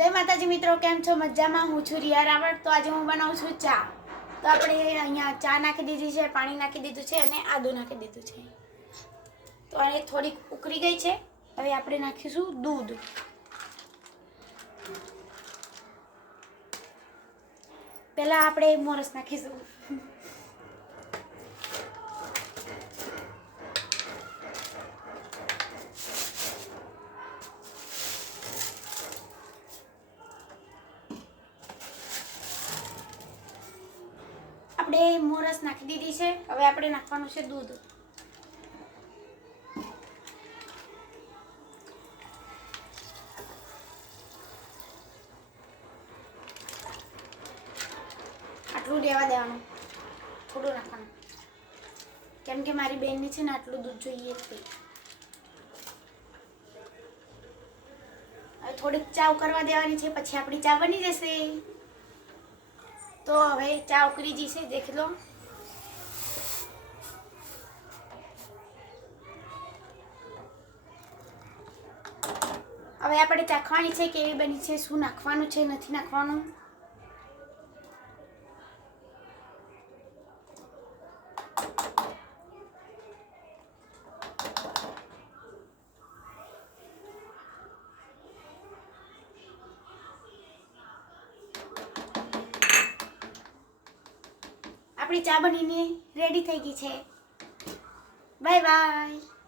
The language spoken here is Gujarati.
જય માતાજી મિત્રો, કેમ છો? મજામાં? હું છું રિયા રાવળ। તો આજે હું બનાવું છું ચા। તો આપણે અહીંયા ચા નાખી દીધી છે, પાણી નાખી દીધું છે અને આદુ નાખી દીધું છે। તો આ થોડીક ઉકળી ગઈ છે। હવે આપણે નાખીશું દૂધ। પહેલા આપણે મોરસ નાખીશું। આપણે મોરસ નાખી દીધી છે। હવે આપણે નાખવાનું છે દૂધ। આટલું લેવા દેવાનું, થોડું નાખવાનું, કેમ કે મારી બેનને છે ને આટલું દૂધ જોઈએ જ તે। હવે થોડીક ચા ઉકળવા દેવાની છે, પછી આપણી ચા બની જશે। તો હવે ચા ઉકળી જશે, દેખ લો। હવે આપણે ચાખવાની છે કેવી બની છે, શું નાખવાનું છે, નથી નાખવાનું। આપણી ચા બનીને રેડી થઈ ગઈ છે। Bye bye.